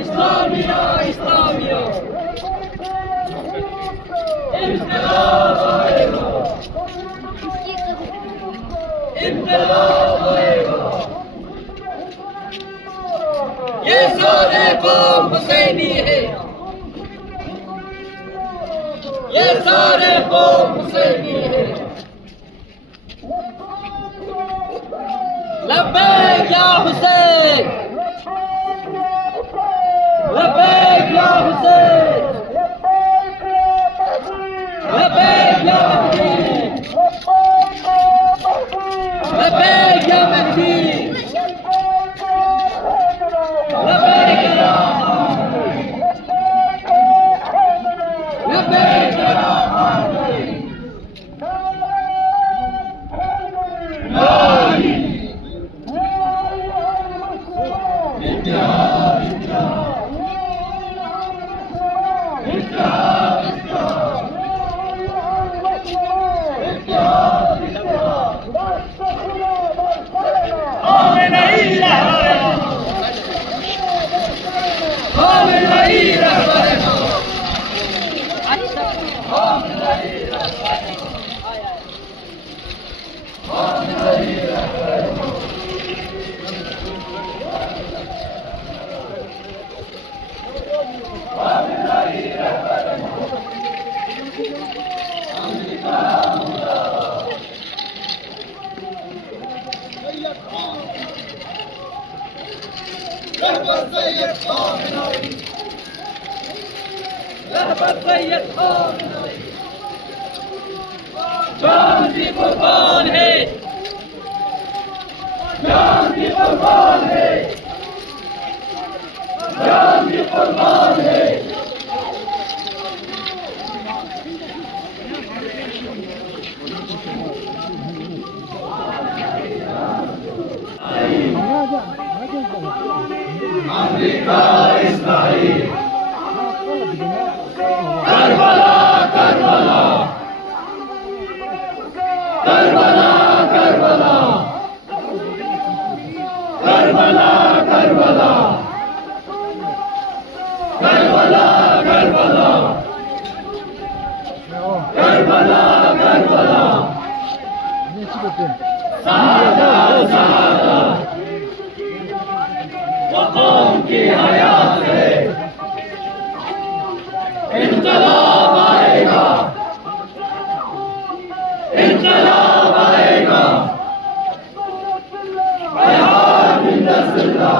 İslamiye, İslamiye. İnkılap आएगा, इनकलाब आएगा। ये सारे कौम हुसैनी है, ये सारे कौम हुसैनी है। लब्बैक या हुसैन, लब्बैक या हुसैन, लब्बैक या महदी, लब्बैक या महदी, लब्बैक या लब्बैक या रहमत सैयद खामेनी, रहमत सैयद खामेनी। जान भी कुर्बान है, जान भी कुर्बान है, जान भी कुर्बान है। America Israel, Karbala Karbala, Karbala Karbala, Karbala Karbala, Karbala Karbala, Karbala Karbala. सादा सादा वो कौम की हयात है, इनकलाब आएगा, इनकलाब आएगा। अयहार मिन्ना जिल्ला,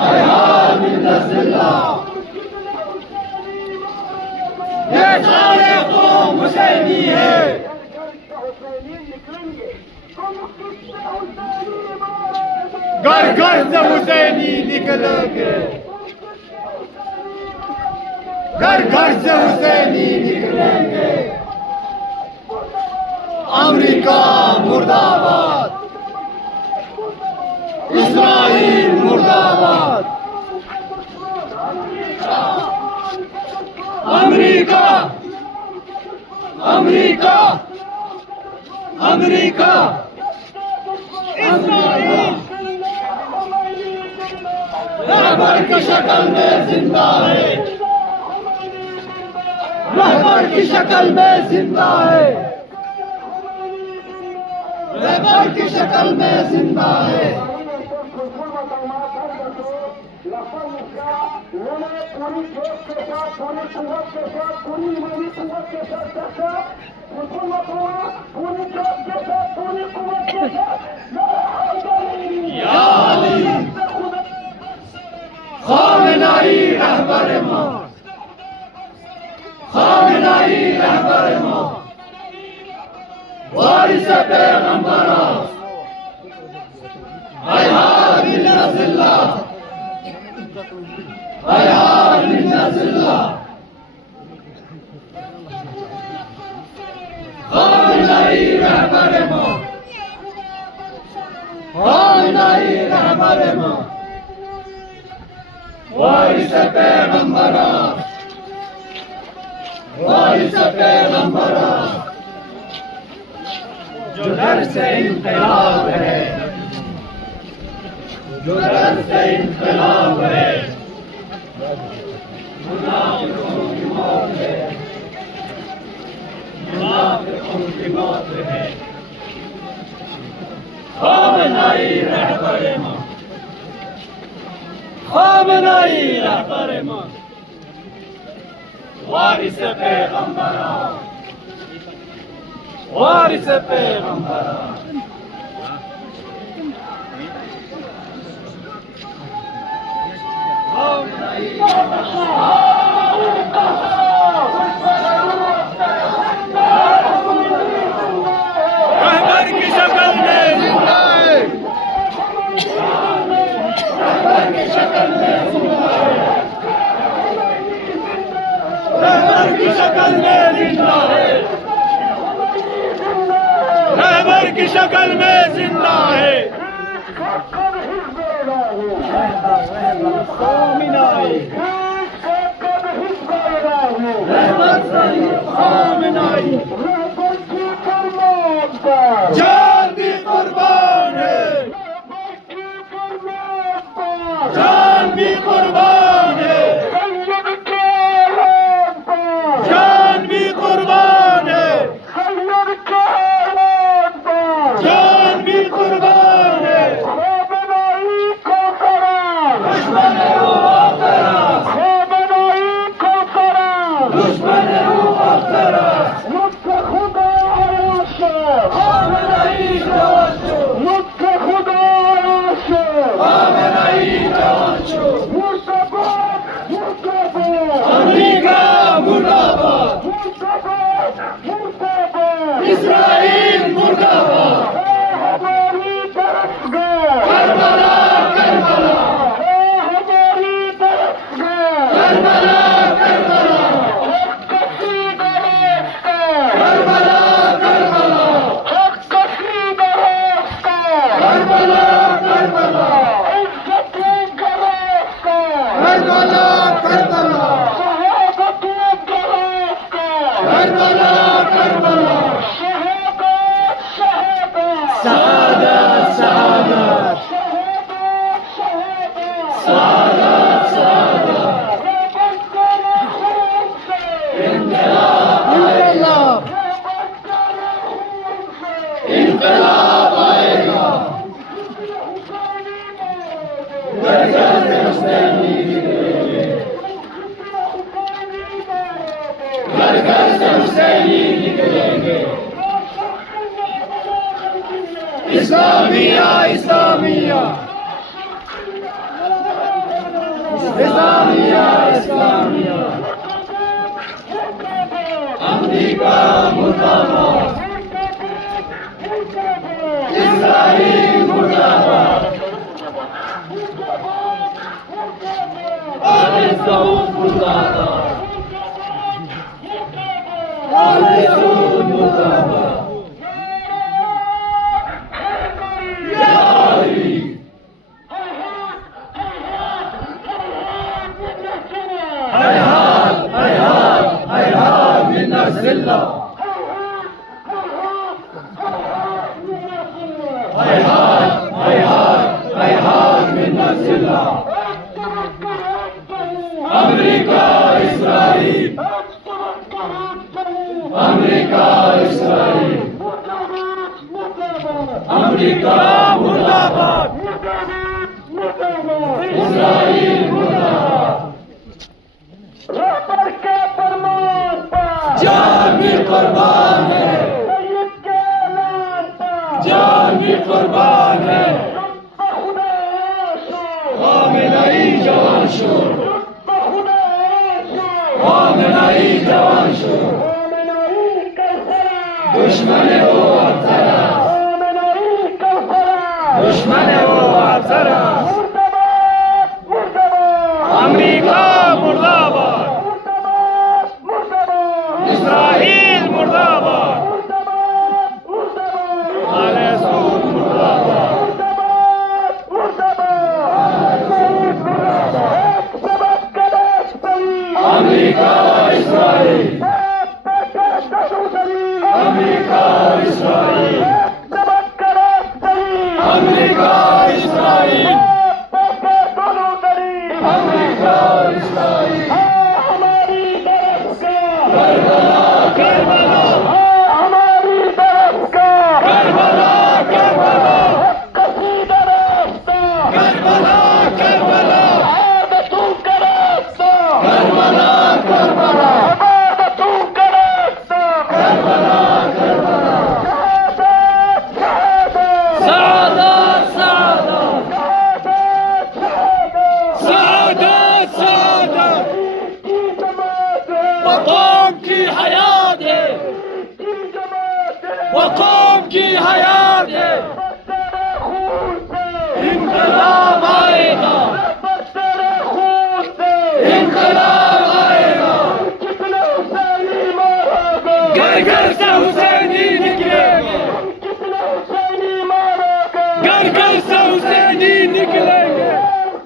अयहार मिन्ना जिल्ला। ये सारे कौम हुसैनी है, घर घर से हुसैनी निकलेंगे, घर घर से हुसैनी निकलेंगे। अमेरिका मुर्दाबाद, इस्राइल मुर्दाबाद। अमेरिका, अमेरिका, अमेरिका, इस्राइल रहबर की शक्ल में जिंदा है, रहबर की शक्ल में जिंदा है, रहबर की शक्ल में जिंदा है। पूरी जोश के साथ, पूरी कुव्वत के साथ, पूरी ईमानी कुव्वत के साथ पूरी जोश के साथ, पूरी कुव्वत के साथ खामेनी रहबर मां, खामेनी रहबर मां, वारिस पैगंबरा। अयहार मिन्ना जिल्ला, अयहार मिन्ना जिल्ला। खामेनी रहबर मां, खामेनी रहबर मां, वारिस पैगंबरा, वारिस पैगंबरा। जो डर से इनकलाब है, जो दर्द से इंकलाब है, मुनाफिकों की मौत है, मुनाफिकों की मौत है। खामनाई रहबरे मां, खामनाई रहबरे मां, वारिस पैगंबरा, वारिस पैगंबरा। रहबर की शक्ल में जिंदा है, रहबर की शक्ल में जिंदा है, रहबर की शक्ल में जिंदा है, रहबर की शक्ल में जिंदा है। खामनाई खामनाई जान भी कुर्बान है, जान भी कुर्बान है, जान भी कुर्बान है, जान भी कुर्बान है। दुश्मन रूह अफ्सरा, खामनाई जवान शो, खामनाई जवान शो। अमेरिका मुर्दाबाद, इस्राइल मुर्दाबाद, Karbala Karbala, Karbala Karbala, Karbala Karbala, Karbala Karbala, Karbala Karbala, Karbala Karbala. शहादत शहादत शहादत शहादत, इनकलाब इनकलाब आएगा, घर-घर से हुसैनी निकलेंगे, घर-घर से हुसैनी निकलेंगे। इस्लामिया इस्लामिया इस्लामिया इस्लामिया, अमेरिका मुर्दाबाद, इस्राइल मुर्दाबाद, आले सऊद मुर्दाबाद, आले सऊद मुर्दाबाद। या Ali hayhat hayhat hayhat min zillah, hayhat hayhat hayhat min zillah। America Israel, America Israel, America मुर्दाबाद, इस्राइल मुर्दाबाद। रहबर के फरमान पर जान भी कुर्बान है, सैयद के ऐलान पर जान भी कुर्बान है। खामनाई जवान शो, खामनाई जवान शो। दुश्मन वो अफ्सरा, दुश्मन वो अफ्सरा। अमेरिका मुर्दाबाद, इस्राइल मुर्दाबाद, आले सऊद मुर्दाबाद। America Israel, America Israel, America Israel, घर घर से हुसैनी निकलेंगे।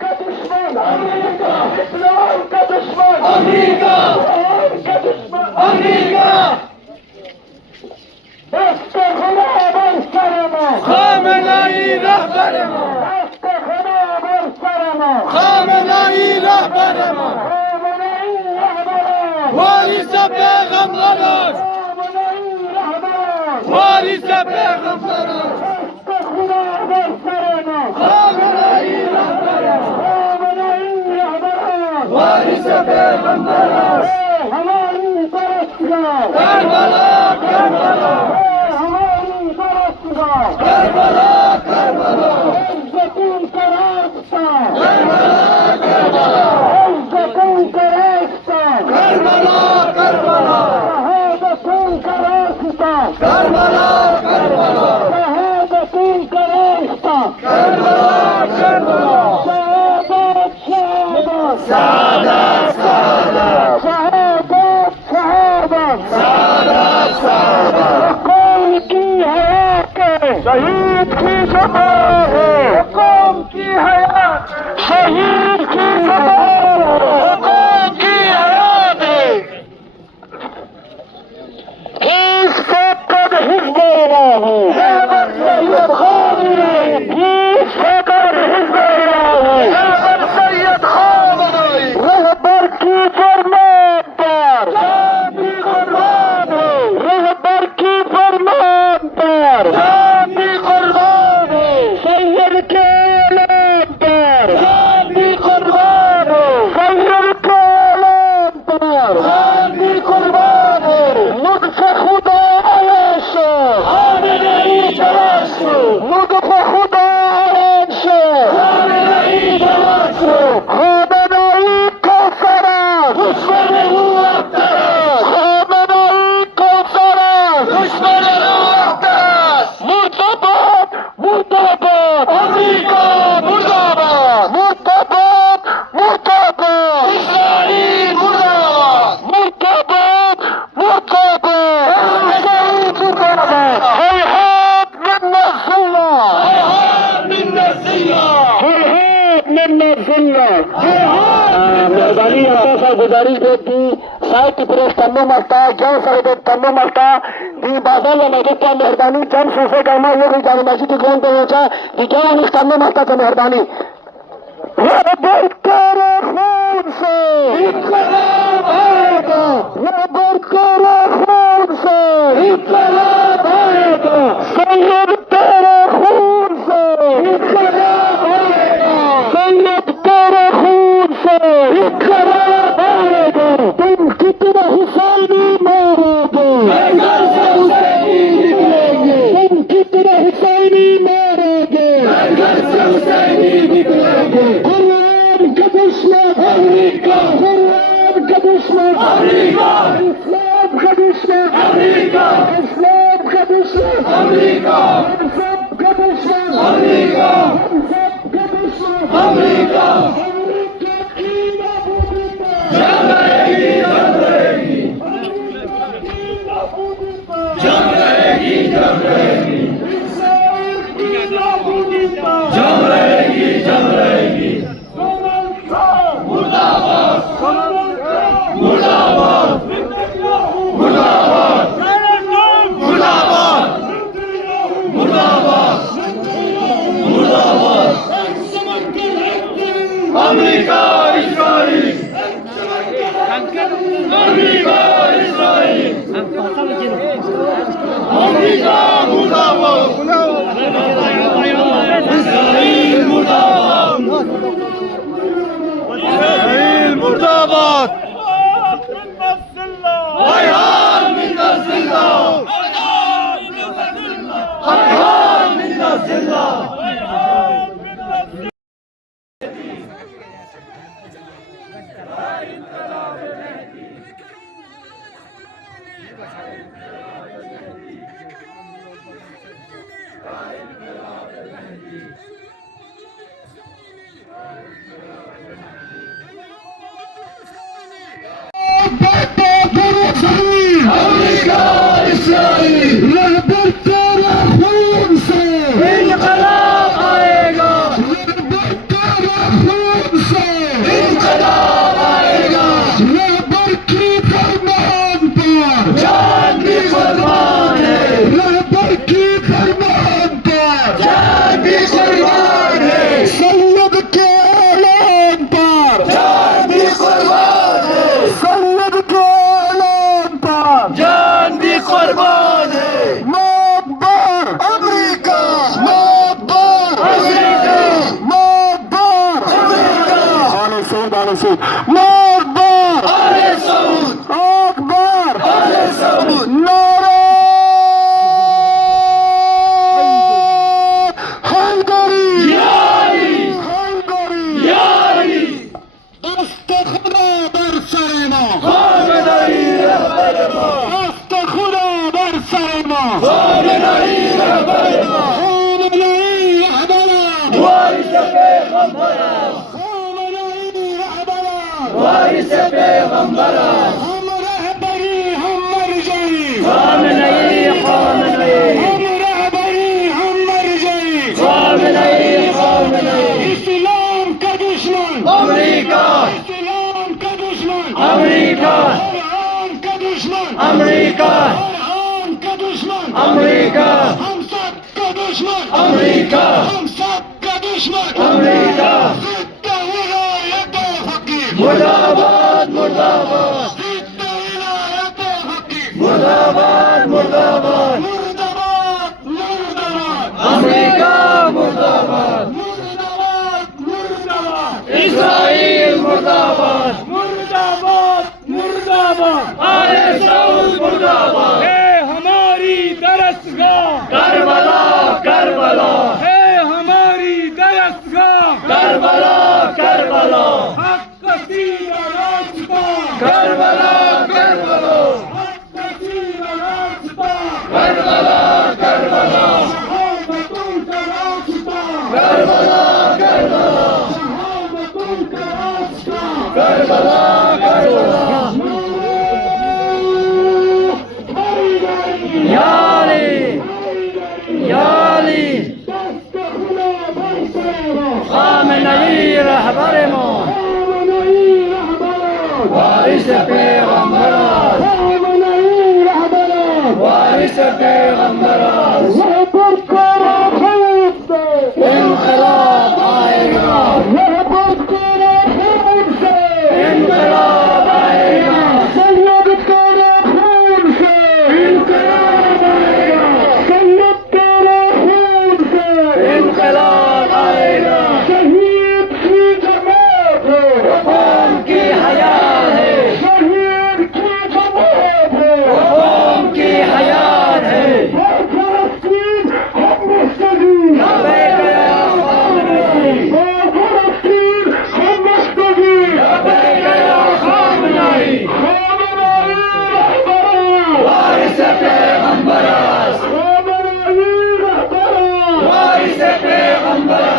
का दुश्मन अमेरिका, इस्लाम का दुश्मन अमेरिका, का दुश्मन अमेरिका। दस्त खुदा बरसरमा, खामेनेई रहबरमा, दस्त खुदा बरसरमा, खामेनेई रहबरमा, खामेनेई रहबरमा, वारिस पैगम्बरक, खामेनेई रहबरमा, वारिस पैगम्बरक, दस्त खुदा बरसरमा, खामेनेई रहबरमा, खामेनेई रहबरमा, वारिस पैगम्बरक। हमारी तरसगाह, करबला, करबला, हमारी तरसगाह, करबला, करबला, इज्जतों का रास्ता, करबला, करबला, इज्जतों का रास्ता, करबला, करबला, शहादतों का रास्ता, करबला, करबला, शहादतों का रास्ता, करबला, करबला। शहादत, शहादत, सादत, सादत, शहादत, शहादत, सादत, सादत। कौम की हयात शहीद की सवार है, कौम की हयात शहीद की सवार है, कौम की हयात है। किस फकद हिज़्ब इलाही अहमद सैयद खामनेई, किस फकद हिज़्ब इलाही अहमद सैयद खामनेई, रहबर की फरमान पर जान भी कुर्बान है, रहबर की फरमान पर जान भी कुर्बान है, सैयद के ऐलान पर जान भी कुर्बान है, सैयद के ऐलान पर जान भी कुर्बान है। लुत्फ खुदा आयशो खामेनेई जलाशो, लुत्फ खुदा आयशो खामेनेई जलाशो, खामेनेई कौसरत दुश्मन मुअत्तरस, खामेनेई कौसरत दुश्मन मुअत्तरस। मुर्दाबाद, मुर्दाबाद अमेरिका, मुर्दाबाद, मुर्दाबाद, मुर्दाबाद इस्राइल, मुर्दाबाद, मुर्दाबाद, मुर्दाबाद इस्राइल, मुर्दाबाद। हैहात मिन नज़िल्ला, हैहात मिन नज़िल्ला, हैहात मिन नज़िल्ला। मेहरबानी आता सर गुजारिश बेटी साहिब की प्रेस तन्नू मस्ता जय सर तन्नू मस्ता दी बादल मस्जिद का मेहरबानी जन सूफे गामा ये भी जाने मस्जिद की ग्राउंड पे पहुंचा कि क्या उन्हें तन्नू मस्ता से मेहरबानी रबर करे खून से इनकलाब आएगा, रबर करे खून से इनकलाब आएगा, सैयद तेरे खून से इनकलाब आएगा, सैयद तेरे खून से इनकलाब आएगा। तुम कितना हुसैनी मारोगे, घर घर से हुसैनी निकलेंगे, तुम कितना हुसैनी मारोगे, घर घर से हुसैनी निकलेंगे। कुरान का दुश्मन अमेरिका, कुरान का दुश्मन अमेरिका, इस्लाम का दुश्मन अमेरिका, इस्लाम का दुश्मन अमेरिका, सब का दुश्मन अमेरिका, सब का दुश्मन अमेरिका। अमेरिका की नाबूदी पर जंग रहेगी, जंग रहेगी, अमेरिका की नाबूदी पर जंग रहेगी, जंग रहेगी, इस्राइल की नाबूदी पर जंग रहेगी, जंग रहेगी। डोनाल्ड ट्रंप मुर्दाबाद, डोनाल्ड ट्रंप मुर्दाबाद, नेतन्याहू मुर्दाबाद, मुर्दाबाद, मुर्दाबाद, मुर्दाबाद। भी कुर्बान है, सैयद के ऐलान पर जान भी कुर्बान है, सैयद के ऐलान पर जान भी कुर्बान है। मोहब्बर अमेरिका, मोहब्बर अमेरिका, मोहब्बर अमेरिका, आले सऊद मोहब्बर आले सऊद, अकबर आले सऊद, नारे हैदरी यारी, हैदरी यारी, दस्त खुदा बर सरेमा खामनई रहबर मा, दस्त खुदा बर सरेमा खामनई रहबर मा, खामनई रहबरा वारिस पैगंबरा, खामनई रहबरा वारिस पैगंबरा, हम रहबरी हम मर जाई खामनई, खामनई, हम रहबरी हम मर जाई खामनई, खामनई, इस्लाम का दुश्मन अमेरिका, इस्लाम का दुश्मन अमेरिका, कुरान का दुश्मन अमेरिका, कुरान का दुश्मन अमेरिका, हम सब का दुश्मन अमेरिका, हम सब का दुश्मन अमेरिका, जिद्द विलायत फकीर मुर्दाबाद, मुर्दाबाद, जिद्द विलायत फकीर मुर्दाबाद, मुर्दाबाद, मुर्दाबाद मुर्दाबाद अमेरिका मुर्दाबाद, मुर्दाबाद मुर्दाबाद इस्राइल मुर्दाबाद, मुर्दाबाद मुर्दाबाद आले सऊद मुर्दाबाद, है हमारी दरसगाह करबला, करबला, है हमारी दरसगाह करबला, करबला, हक सीना रास्ता करबला, करबला, हक सीना रास्ता करबला, करबला, शहादतों का रास्ता करबला, करबला, शहादतों का रास्ता करबला, करबला, याली, याली, खामनई रहबर मा, वारिस पैगंबरा, वारिस पैगंबरा, इनकलाब आएगा, इनकलाब आएगा, इनकलाब आएगा, कौम की हयात है, कौम की हयात है, लबे गया खामनई, लबे गया खामनई, वारिस पैगंबरा, वारिस पैगंबरा,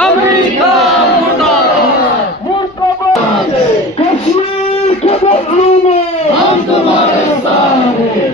अमेरिका मुर्दाबाद, कश्मीर के बदलू में हम तुम्हारे साथ हैं,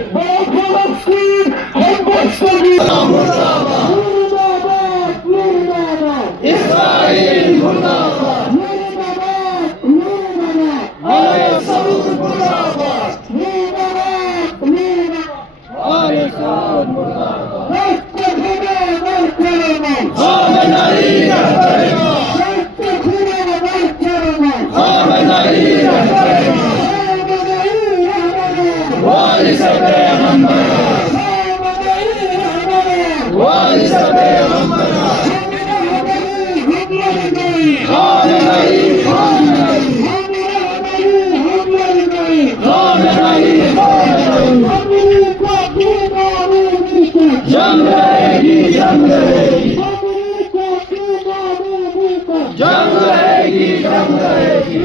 फलस्तीन हम बस्तगी मुर्दाबाद, मुर्दाबाद मुर्दाबाद इस्राइल मुर्दाबाद, मुर्दाबाद मुर्दाबाद आले सऊद मुर्दाबाद, मुर्दाबाद मुर्दाबाद आले सऊद मुर्दाबाद, दस्त खुदा बर सरेमा खामनई रहबर मा, दस्त खुदा बर सरेमा खामनई रहबर मा, वारिस पैगंबरा, वारिस पैगंबरा, खामनई, खामनई, खामनई, खामनई, जंग रहेगी, जंग रहेगी, जंग रहेगी, जंग रहेगी,